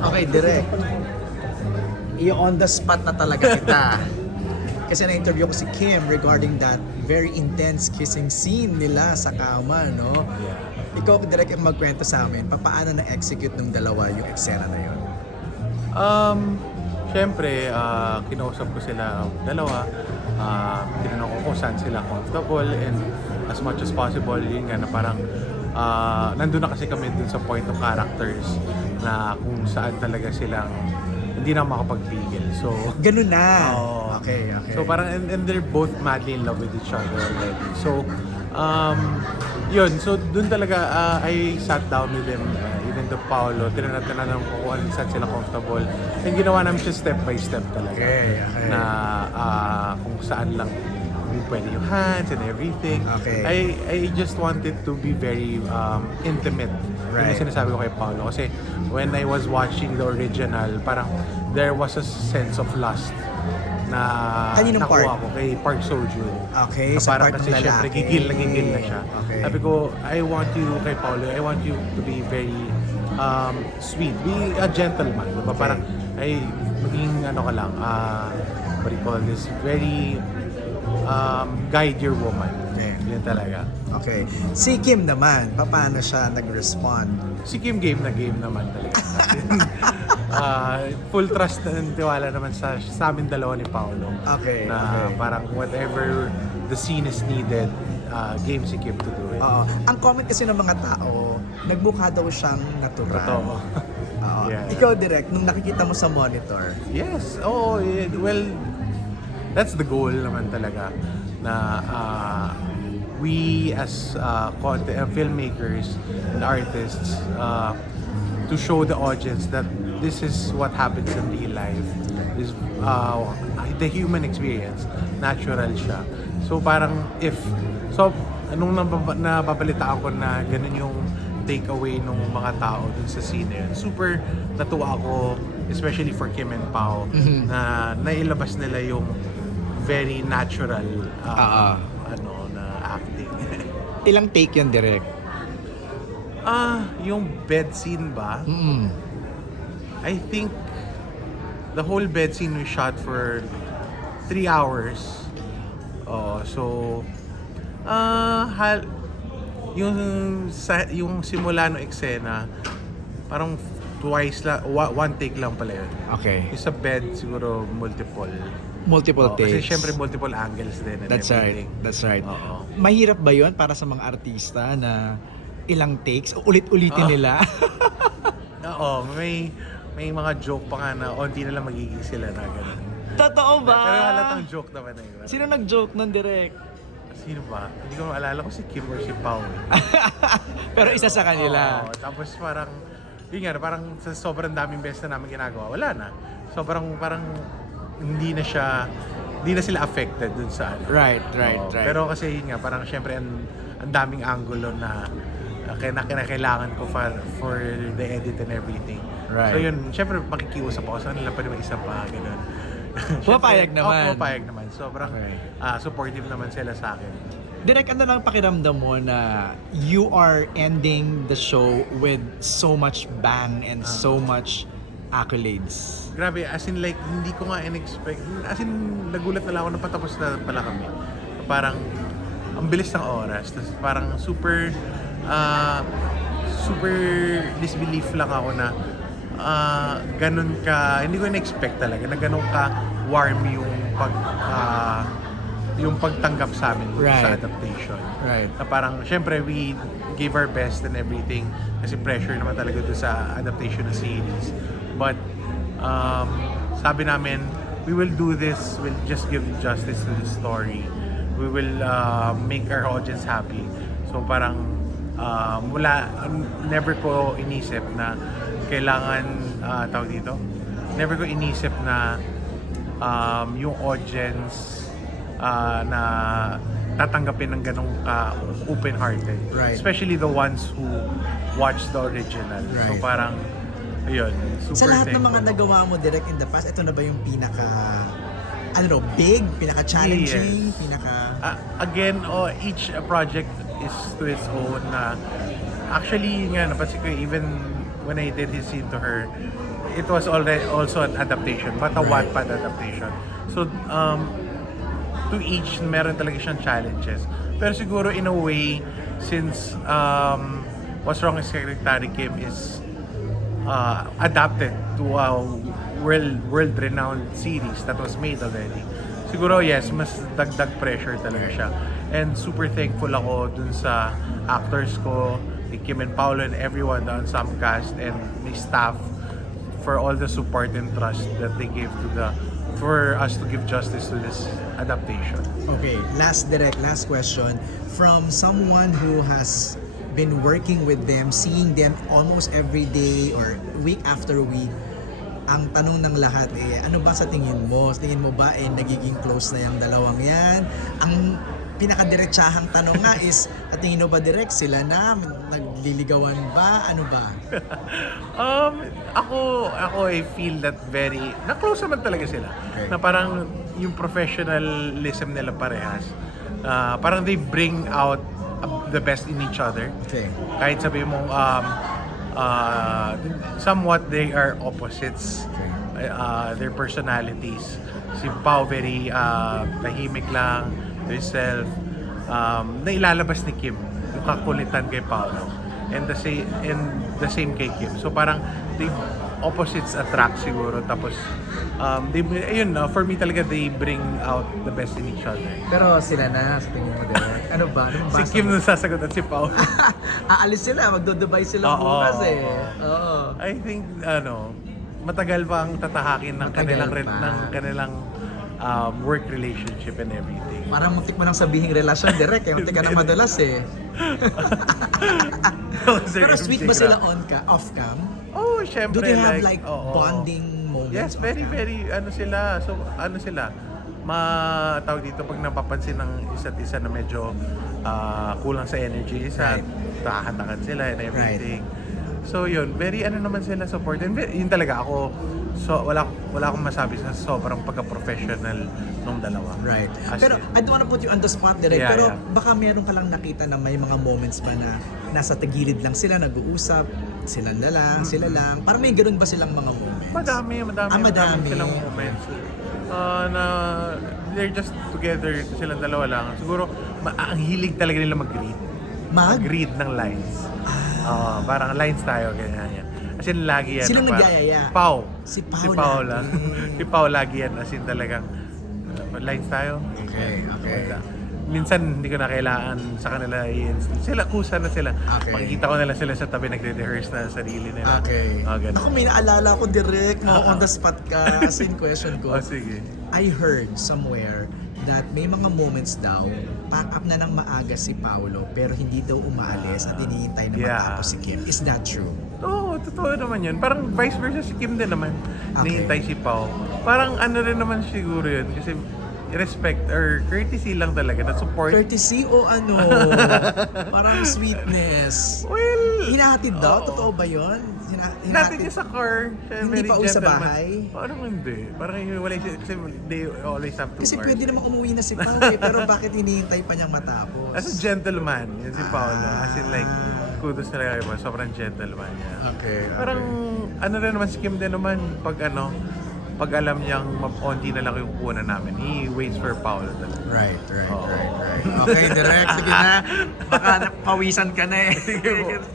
Okay, direct. I-on the spot na talaga kita. Kasi na-interview ko si Kim regarding that very intense kissing scene nila sa kama, no? Ikaw, direct ang magkwento sa amin, paano na-execute ng dalawa yung eksena na yun? Siyempre, kinausap ko sila dalawa. Tinanong ko kung saan sila comfortable and as much as possible, yun nga na parang nandun na kasi kami dun sa point of characters na kung saan talaga silang hindi na makapagpigil. So, Ganun na. Oo. Okay. So parang and they're both madly in love with each other already. So yun, so dun talaga I sat down with them, even to Paolo, tinanong ko kung saan sila comfortable. And ginawa namin siya step by step talaga. Okay. Na kung saan lang yung pwede yung hands and everything. Okay. I just wanted to be very intimate. Right. Yung sinasabi ko kay Paolo. Kasi when I was watching the original, parang there was a sense of lust na Kaninong nakuha part? ko kay Park Seo-joon. Okay, Na sa parang part ng kasi syempre lalaki. gigil na siya. Okay. Sabi ko, I want you, kay Paolo, I want you to be very sweet. Be a gentleman. Diba? Okay. Parang, ay, maging ano ka lang, what do you call this? Very guide your woman. Okay. Yun talaga. Okay. Si Kim naman, paano siya nag-respond? Si Kim game naman talaga. Full trust and tiwala naman sa amin dalawa ni Paolo. Okay, Na okay. parang whatever the scene is needed, game si Kim to do it. Oo. Ang comment kasi ng mga tao, nagmukha daw siyang natural. Totoo. Oo. Yeah. Ikaw, direct, nung nakikita mo sa monitor, Yes. Oh, well, that's the goal naman talaga na we as filmmakers and artists to show the audience that this is what happens in real life. This the human experience, natural siya. So parang anong nababalitaan ko na ganun yung takeaway ng mga tao dun sa scene na yun. Super natuwa ako, especially for Kim and Pao, na nailabas nila yung very natural na acting. ilang take yun, direct? Yung bed scene ba? I think the whole bed scene we shot for 3 hours. So yung simula ng eksena, parang twice lang, one take lang pala yun. Okay. Yung sa bed, siguro multiple. Multiple takes. Kasi syempre multiple angles din and That's everything. right. That's right. Oo. Mahirap ba yun para sa mga artista na ilang takes, ulit-ulitin nila? Oo, may mga joke pa nga na hindi na lang magiging sila na gano'n. Totoo ba? Pero halatang joke naman na yun. Sino nag-joke nun, direct? Sino ba? Hindi ko maalala kung si Kim or si Pao. Pero isa sa kanila. Oo, tapos parang, yun nga, parang sa sobrang daming beses na namin ginagawa, wala na. So parang hindi na sila affected dun sa ano. Right. Pero kasi yun nga, parang syempre ang daming angulo na kailangan ko for the edit and everything. Right. So yun, syempre makikiusap ako sa kanila pa rin isa pa, gano'n. Pumapayag naman. Pumapayag naman. Sobrang Okay. supportive naman sila sa akin. Direk, ano lang pakiramdam mo na you are ending the show with so much bang and so much accolades? Grabe, as in like, hindi ko nga in-expect. As in, nagulat na lang ako na patapos na pala kami. Parang, ang bilis ng oras. Tapos parang super disbelief lang ako na ganun ka, hindi ko in-expect talaga na ganun ka warm yung pagtanggap sa amin Right. sa adaptation. Right. Na parang, syempre, we gave our best and everything kasi pressure naman talaga doon sa adaptation ng series. But, sabi namin, we will do this, we'll just give justice to the story. We will make our audience happy. So parang, never ko inisip na kailangan, tawag dito, never ko inisip na yung audience na tatanggapin ng ganong open-hearted. Right. Especially the ones who watch the original. So Right. parang, ayun, super Sa lahat ng thankful mga ako. nagawa mo, direct in the past, ito na ba yung pinaka, big, pinaka-challenging, Yes. Again, each project is to its own na actually nga napansin ko even when I did his scene to her, it was already also an adaptation, but a Right. Wattpad adaptation. So, to each, meron talaga siyang challenges. Pero siguro in a way, since What's Wrong with Secretary Kim is adapted to a world-renowned series that was made already. Siguro yes, mas dagdag pressure talaga siya. And super thankful ako dun sa actors ko, ni Kim and Paolo and everyone, the ensemble cast and my staff for all the support and trust that they gave for us to give justice to this adaptation. Okay, last question. From someone who has been working with them, seeing them almost every day or week after week, ang tanong ng lahat ano ba sa tingin mo? Sa tingin mo ba nagiging close na yung dalawang yan? Ang pinakadiretsahang tanong nga is, sa tingin mo ba direct sila na? Nagliligawan ba? Ano ba? Ako I feel that very na-close naman talaga sila. Okay. Na parang yung professionalism nila parehas. Parang they bring out the best in each other. Okay. Kahit sabi mong somewhat they are opposites. Their personalities. Si Pao very tahimik lang, to himself. Nailalabas ni Kim yung kakulitan kay Paolo. And the same kay Kim. So parang they opposites attract siguro. Tapos for me talaga they bring out the best in each other. Pero sila na, sa tingin mo direct. Ano ba? Anong Si basa Kim mo? nung sasagot at si Pao. Aalis sila, magdo-Dubai sila bukas Oo. I think matagal pa ang tatahakin ng Matagal kanilang pa. work relationship and everything. Parang muntik mo nang sabihing relasyon direct muntik ka na madalas Pero sweet ba sila off-cam? Oh, syempre. Do they have like oo. bonding moments? Yes, very, very, sila, tawag dito, pag napapansin ng isa't isa na medyo kulang sa energy, Right. takatakan sila and everything. So yun, very naman sila support. And yun talaga ako, so wala akong masabi sa sobrang pagka-professional nung dalawa. Right. As Pero in. I don't wanna put you on the spot direct, Yeah, pero yeah. baka meron ka lang nakita na may mga moments ba na nasa tagilid lang sila, nag-uusap, sila lang. Parang may ganun ba silang mga moments? Madami madami. silang moments. Na they're just together, silang dalawa lang. Siguro, ang hilig talaga nila mag-read. Mag-read ng lines. Parang lines tayo, ganyan. As in, lagi yan. Sinong na parang- nagyayaya? Pao. Si Pao Si Pao lagi. lang. Si Pao lagi yan. As in, talagang lines tayo. Okay. Minsan, hindi ko na kailangan sa kanila sila, kusa na sila. Okay. Makikita ko na lang sila sa tabi, nagre-rehearse na sa sarili nila. Okay. Ganun. Ako may naalala ko direct, on the spot ka, as in question ko. Sige. I heard somewhere that may mga moments daw, pack up na ng maaga si Paolo pero hindi daw umaalis at hinihintay na matapos si Kim. Is that true? Oo, totoo naman yun. Parang vice versa si Kim din naman. Okay. Nihintay si Pao. Parang rin naman siguro yun. Kasi respect or courtesy lang talaga na support. Courtesy o parang sweetness. Well, Hinahatid daw? oo. Totoo ba yun? Natin niya sa car. Siya Hindi very pa uwi sa gentleman. bahay? Parang hindi. Parang wala siya. Kasi they always have two Kasi cars. pwede namang umuwi na si Pao pero bakit hinihintay pa niyang matapos? As a gentleman, yun si Paolo. As in like, Ah. kudos talaga iba. Sobrang gentleman niya. Okay. Parang rin naman si Kim din naman pag alam niyang onti na lang yung kukunan namin, he waits for Paolo talaga. Right. Oo. Okay, direct. Sige na. Baka pawisan ka na Sige po.